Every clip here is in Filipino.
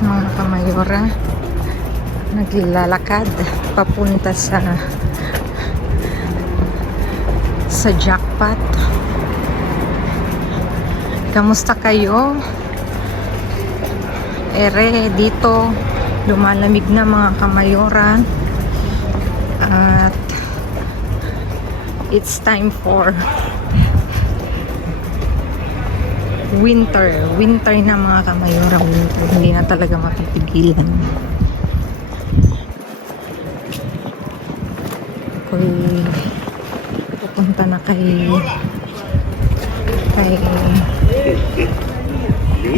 guys, mga kamayora, naglalakad papunta sa jackpot. Kamusta kayo? Ere, dito lumalamig na mga kamayora at it's time for winter na mga kamayora. Winter, hindi na talaga mapipigilan. Ako'y pupunta na kay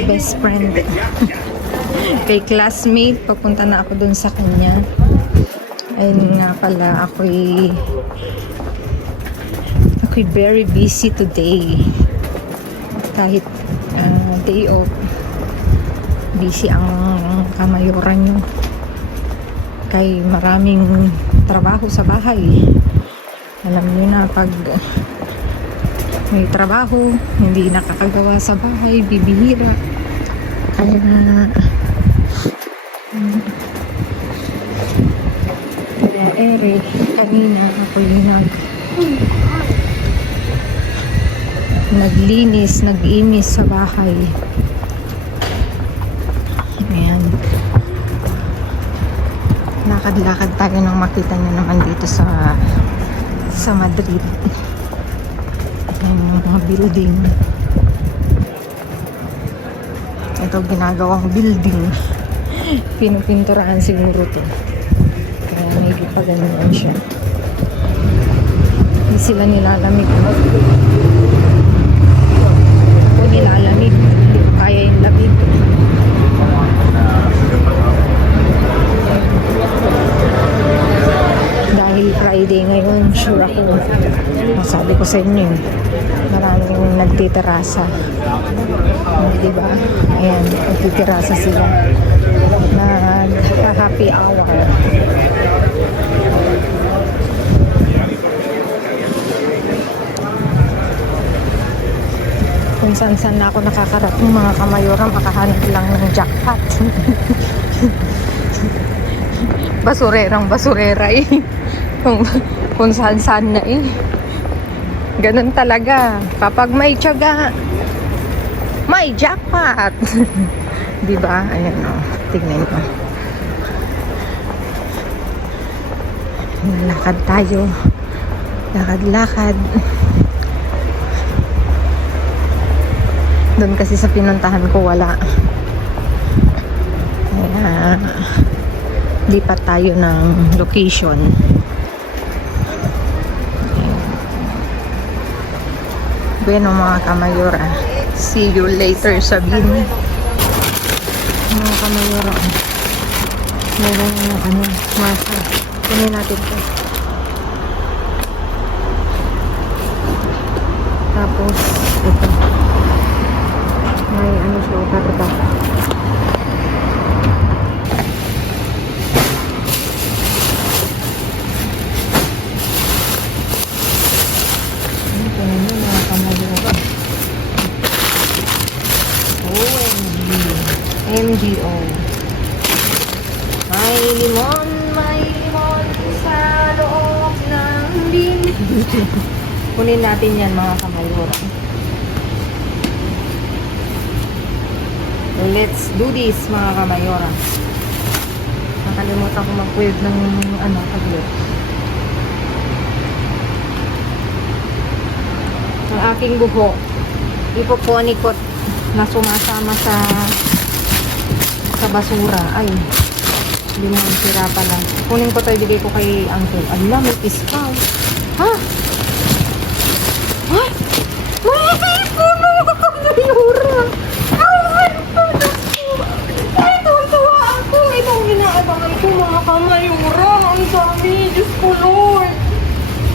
best friend kay classmate. Papunta na ako dun sa kanya. Ayun nga pala, ako'y very busy today. Kahit day off, busy ang kamayuran nyo. Kay maraming trabaho sa bahay. Alam nyo na, pag may trabaho, hindi nakakagawa sa bahay, bibihira. Kaya ere, kanina ako'y naglinis, nag-imis sa bahay. Ayan. Lakad-lakad tayo nang makita nyo naman dito sa Madrid. Ayan yung mga building. Ito ginagawang building. Pinupinturahan siguro to. Kaya maybe pa ganyan siya. Hindi sila nilalamig. Kung nilalamig, kaya yung lamig. Dahil Friday ngayon, sure ako, masabi ko sa inyo, maraming nagtiterasa. Diba? Ayan, nagtiterasa sila. Nag-happy hour. Kung saan na ako nakakarating mga kamayora, makahanap lang ng jackpot. Basurerang basurera eh. Kung saan na eh. Ganun talaga. Kapag may tiyaga, may jackpot. Diba? Ayan o. Tignan nyo. Lakad tayo. Lakad-lakad. Doon kasi sa pinuntahan ko wala. Kaya lipat tayo ng location. Bueno mga kamayora, see you later, sabihin mga kamayora. Meron yung masa. Kunin natin ito. Tapos ito may siya, karta. Ito na yun mga kamayora. OMG MGO. May limon sa loob ng bin. Kunin natin yan mga kamayora. Let's do this mga kamayora. Nakalimutan ko mag-wave ng pag-wave. Ang aking buhok ipoponikot na sumasama sa basura. Ay, hindi mo sira pala. Kunin ko to, ibigay ko kay uncle. Allah, may iskaw. Ha? Ha? May puno mga kamayora. Inaabangan ko mga kamayura. Ang dami. Diyos ko Lord.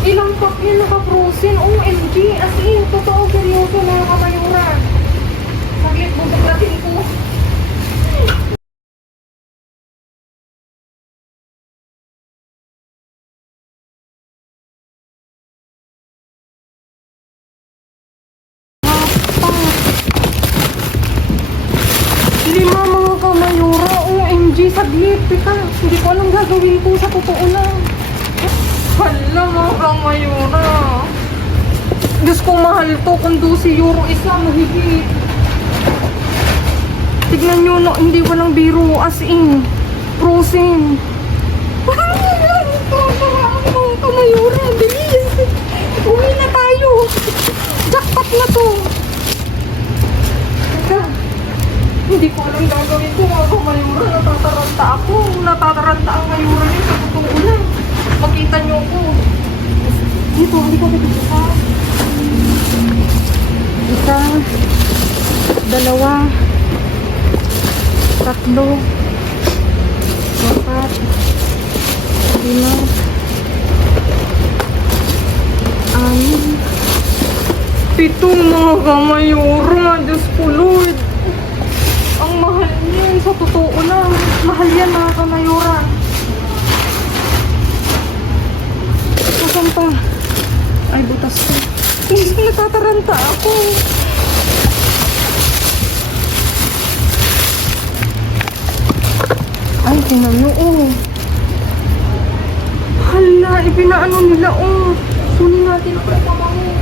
Ilang cup yun naka-frozen. OMG. As in, totoo seryoso mga kamayura. Saglit, buntok natin ko. Lima mga kamayura. OMG, saglit. Teka, hindi ko anong gagawin ko sa totoo lang. Hala, mga kamayura. Diyos ko, mahal to. Kung 12 euro isa, mahigit. Tignan nyo, no, hindi walang biro. As in, frozen. Mga kamayura, bilis. Uwi na tayo. Jackpot na to. Teka, hindi ko alam gagawin ko, mga kamayura. Natataranta ako. Natataranta ang mayura niyo sa totoo lang. Makita nyo ko. Dito, hindi ka dito pa. Isa, dalawa, tatlo, apat, lima, anim, pitong mga kamayura. Diyos ko, Lord. Ang mahal niyan, sa totoo lang. Mahal yan, mga kamayura. Saan pa? Ay, butas ko. Hindi, natataranta ako. Ay, tingnan nyo, oh. Hala, ipinaano nila, oh. Kunin natin ako,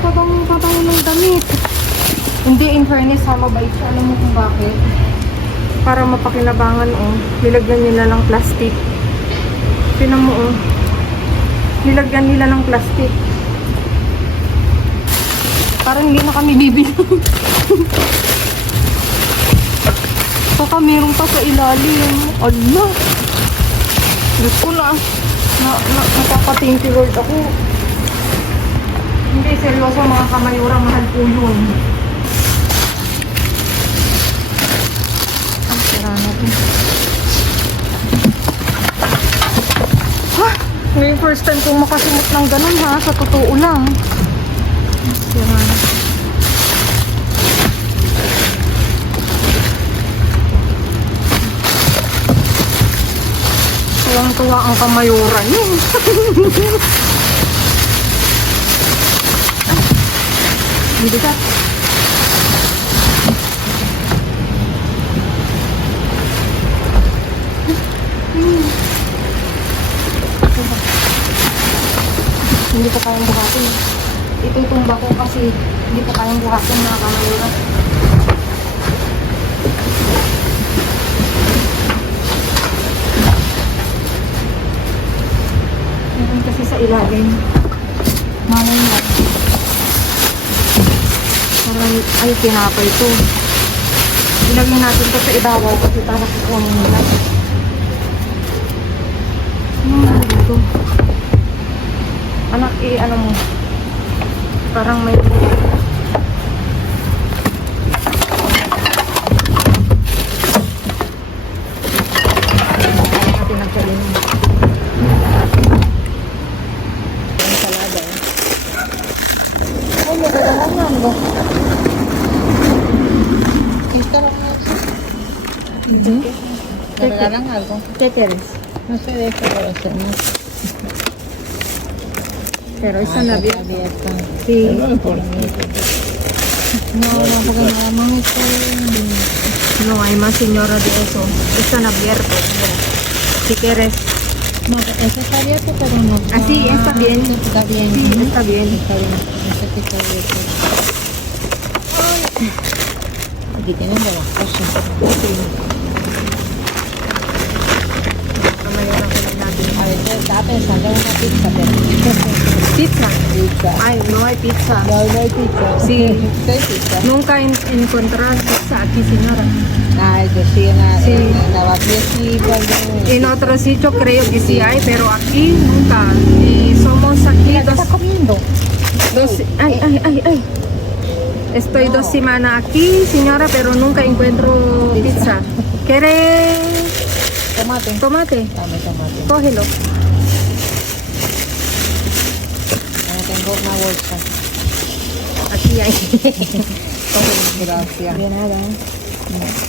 pabango ng damit. Hindi, in fairness, ha, mabait siya. Alam mo kung bakit? Para mapakinabangan, oh. Nilagyan nila ng plastic. Tingnan mo, oh. Nilagyan nila ng plastic. Parang hindi na kami bibili. Saka meron pa sa ilalim. Ala. Diyos ko na. Nakaka-thank you Lord ako. Hindi, seryoso mga kamayura. Mahal po yun. Ang sira natin. Ha? Ngayon first time kong makasimot ng ganun ha. Sa totoo lang. Sira na. Tuwang-tuwa ang kamayura niyo. Hindi ka. Hindi ko kayang buhatin. Itutumba ko kasi hindi ko kayang buhatin mga kamayura. Meron kasi sa ilalim. Malay mo. Parang, ay, tinapay ito. Ilagay natin ito sa ibabaw kasi para kukunin nila. Ano dito? Anak, ano mo? Parang may... natin nagkain. Ang salada eh. Ay, nagkalangan mo. ¿Qué ¿Te regalan algo? ¿Qué quieres? No sé de esto, pero sé más. Pero esa Navidad. Abierta. Sí. No, porque nada más esto. No hay más, señora, de eso. Están abiertos. Mira. Si quieres. No, eso está abierto, pero no. Así, está bien. Está bien. Sí, Ujú. está bien. Está bien. Ese que está abierto. Aquí tienen de las cosas. Sí. Kamayaran ko lang natin. A veces estaba pensando en una pizza, pero Pizza. pizza. Ay, no hay pizza. No, no hay pizza. Sí. ¿Sí hay pizza? Nunca encontrar pizza aquí, señora. Ah, yo sí, Sí. en Lavapiés sí, cuando... En otro sitio creo que sí hay, pero aquí nunca. Y somos aquí Mira, ¿qué dos... está comiendo? Ay. Estoy 2 semanas aquí, señora, pero nunca encuentro pizza. ¿Quieres Tomate. tomate? Dame tomate. Cógelo. Tengo una bolsa. Aquí hay. Gracias. De nada.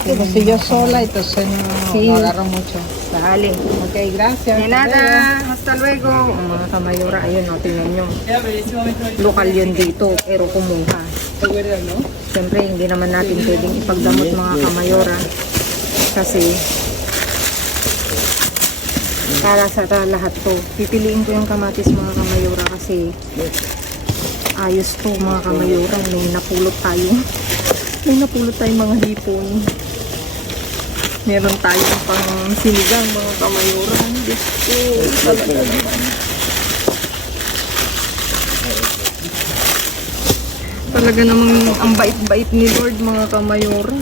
Pero si yo sola, entonces no, Sí. no agarro mucho. Dale. Ok, gracias. De nada. Hasta luego. Ang mga kamayura, ayun, no, tingnan nyo. Lokal yun dito, pero kumuha. Siyempre, hindi naman natin pwedeng ipagdamot mga kamayura. Kasi, para sa lahat to. Pipiliin ko yung kamatis mga kamayura kasi ayos to mga kamayura. May napulot tayo. May napulot tayong mga hipon. Meron tayong pang sinigang mga kamayura. Diyos ko, talaga naman. Talaga namang ang bait-bait ni Lord mga kamayura.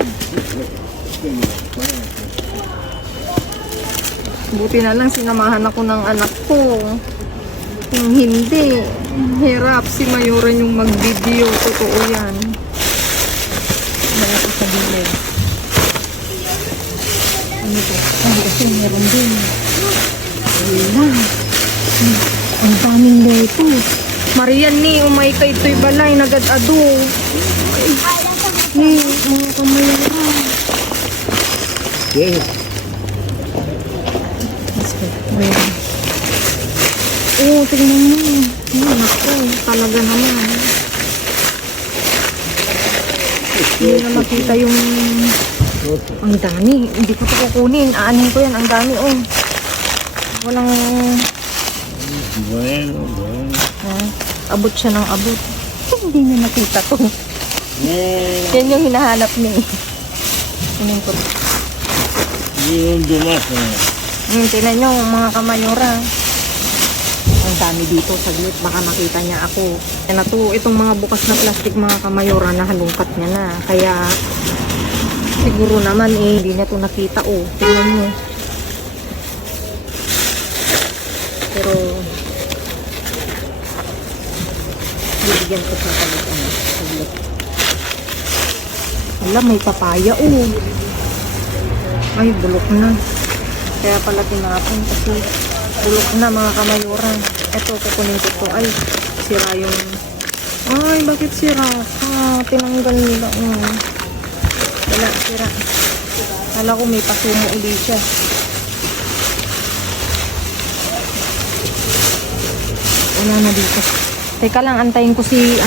Buti na lang sinamahan ako ng anak ko. Kung hindi, hirap si Mayura yung mag-video. Totoo yan. Malaki sa bilid. Ano to? Ay, kasi meron din. Wala. Ang daming lettuce. Marian ni, umay ka ito'y balay. Nagad-ado. Ni, mga kamayura. Okay. Ayan. Oo, tingnan mo. Ayan, ako. Talaga naman. Hindi na makita yung... Ang dami. Hindi ko ito kukunin. Aanin ko yan. Ang dami, oh. Walang... Bueno. Ha? Abot siya ng abot. Hindi niya nakita to. Yan yung hinahanap niya. Kunin ko. Yung dumas. Tingnan nyo, mga kamayura. Ang dami dito, saglit. Baka makita niya ako. Yan na to, itong mga bukas na plastic mga kamayura, nahalungkat niya na. Kaya, siguro naman hindi niya to nakita. Oh, tingnan nyo. Pero, bibigyan ko siya saglit. Saglit. Alam, may papaya. Oh. Ay, bulok na. Kaya pala tinapon kasi bulok na mga kamayura. Eto, kukunin ko to. Ay, sira yung... Ay, bakit sira? Tinanggal nila. Wala, sira. Kala ko may pasumo ulit siya. Wala na dito. Teka lang, antayin ko si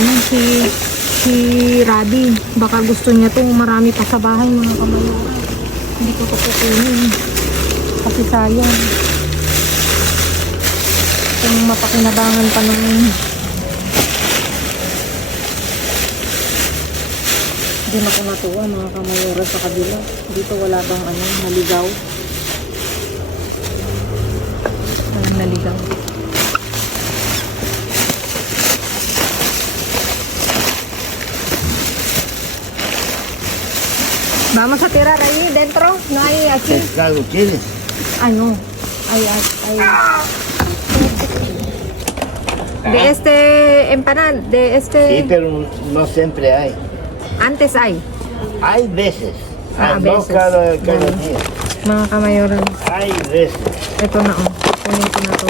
Rabi. Baka gusto niya to. Marami pa sa bahay mga kamayura. Hindi ko to kukunin. Kasi sayang. Kung mapakinabangan pa ng... Diyan ako natuwa mga kamayura sa kabila. Dito wala bang naligaw. Walang naligaw. Vamos a tirar ahí dentro. No hay aquí. Pescado, ¿quieres? Ano? Ay. De este empanada, de este... Sí, pero no siempre hay. Antes hay. Hay veces. Ah, No veces. cada Bueno. día. Mga kamayoran. Hay veces. Ito na oh. Kunin ko na to.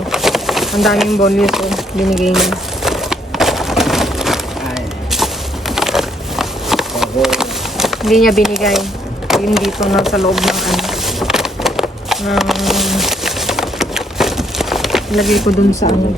Ang daming bonus oh. Binigay niya. Hay. Ojo. Hindi niya binigay. Yung dito na sa loob ng lagay ko dun sa Carne.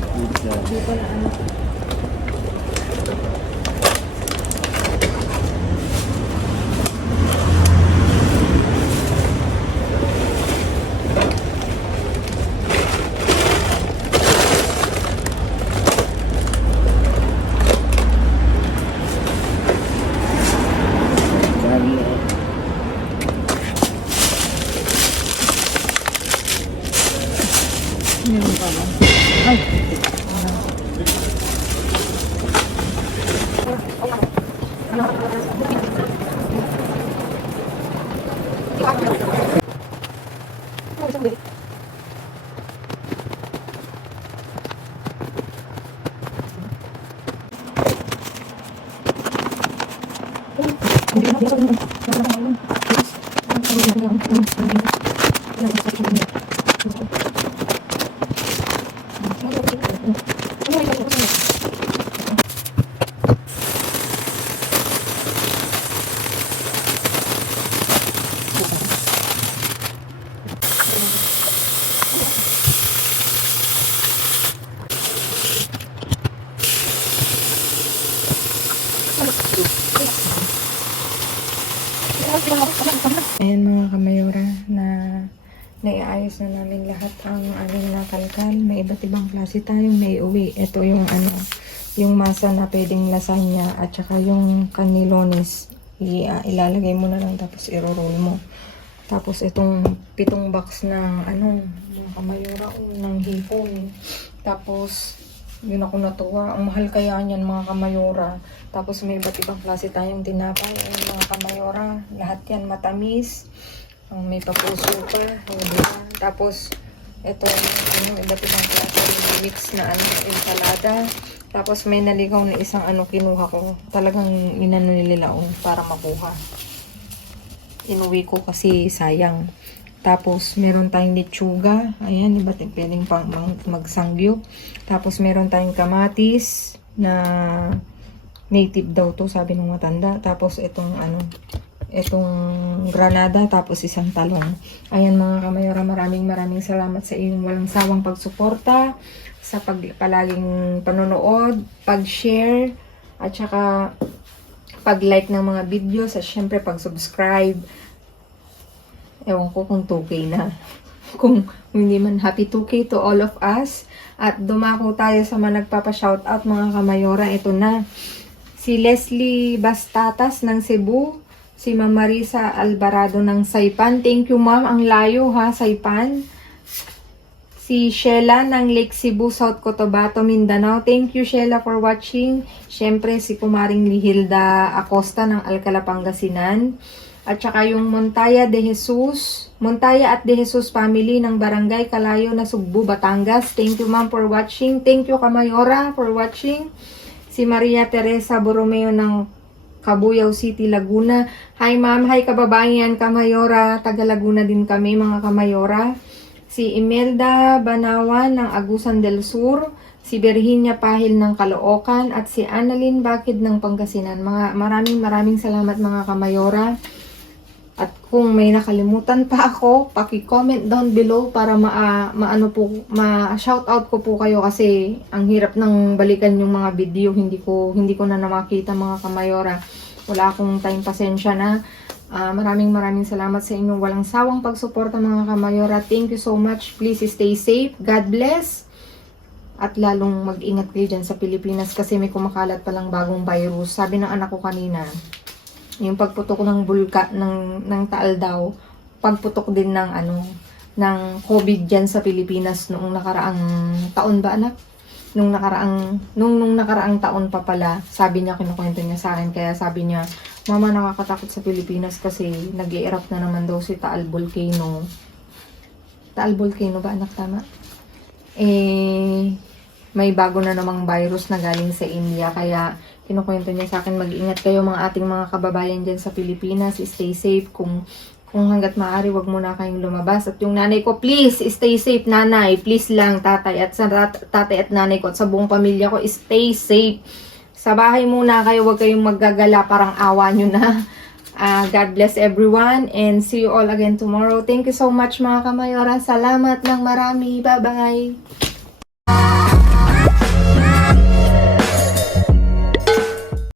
Meron pa ba? Ay! Ayan mga kamayora, na na namin lahat ang nakalkal. May iba't ibang klase tayong naiuwi. Ito yung yung masa na pwedeng lasagna at saka yung canilones. Ilalagay mo na lang tapos i-roll mo. Tapos itong 7 box ng mga kamayura ng hipon. Tapos yun ako natuwa. Ang mahal kaya niyan mga kamayura. Tapos may iba't ibang klase tayong tinapay mga kamayura. Lahat yan matamis. May papuso pa. Diba? Tapos ito iba't ibang klase mix na ensalada. Tapos may naligaw na isang kinuha ko. Talagang nililaong para makuha. Inuwi ko kasi sayang. Tapos meron tayong lechuga. Ayan, iba't pwedeng pang magsangyup. Tapos meron tayong kamatis na native daw to, sabi ng matanda. Tapos itong granada, tapos isang talong. Ayan mga kamayora, maraming salamat sa inyong walang sawang pagsuporta, sa palaging panonood, pag-share, at saka pag-like ng mga videos, at syempre pag-subscribe. Ewan ko kung 2K na. Kung hindi man, happy 2K to all of us. At dumako tayo sa mga nagpapa-shoutout mga kamayora. Ito na. Si Leslie Bastatas ng Cebu. Si Ma'am Marisa Alvarado ng Saipan. Thank you ma'am. Ang layo ha, Saipan. Si Sheila ng Lake Cebu, South Cotabato, Mindanao. Thank you Sheila for watching. Siyempre si Kumaring Lihilda Acosta ng Alcala, Pangasinan. At saka yung Montaya at De Jesus family ng Barangay Kalayo na Sugbu, Batangas. Thank you ma'am for watching. Thank you Kamayora for watching. Si Maria Teresa Borromeo ng Cabuyao City, Laguna. Hi ma'am, hi kababayan Kamayora. Taga Laguna din kami mga Kamayora. Si Imelda Banawan ng Agusan del Sur. Si Virginia Pahil ng Caloocan. At si Annalyn Bakid ng Pangasinan. Maraming salamat mga Kamayora. At kung may nakalimutan pa ako, paki-comment down below para ma-shoutout ko po kayo kasi ang hirap ng balikan yung mga video, hindi ko na makita mga kamayora. Wala akong time, pasensya na. Maraming salamat sa inyong walang sawang pagsuporta mga kamayora. Thank you so much. Please stay safe. God bless. At lalong mag-ingat kayo dyan sa Pilipinas kasi may kumakalat palang bagong virus. Sabi ng anak ko kanina, yung pagputok ng ng Taal daw, pagputok din ng COVID diyan sa Pilipinas noong nakaraang taon ba anak? Nung nakaraang taon pa pala, sabi niya, kinukwento niya sa akin, kaya sabi niya, mama nakakatakot sa Pilipinas kasi nag-i-erupt na naman daw si Taal Volcano. Taal Volcano ba anak, tama? May bago na namang virus na galing sa India, kaya kinukwento niya sa akin, mag-ingat kayo mga ating mga kababayan dyan sa Pilipinas, stay safe, kung hanggat maaari, wag muna kayong lumabas. At yung nanay ko, please, stay safe nanay, please lang tatay, at sa tatay at nanay ko, at sa buong pamilya ko, stay safe. Sa bahay muna kayo, wag kayong maggagala, parang awa nyo na. God bless everyone, and see you all again tomorrow. Thank you so much mga kamayora, salamat ng marami, bye bye.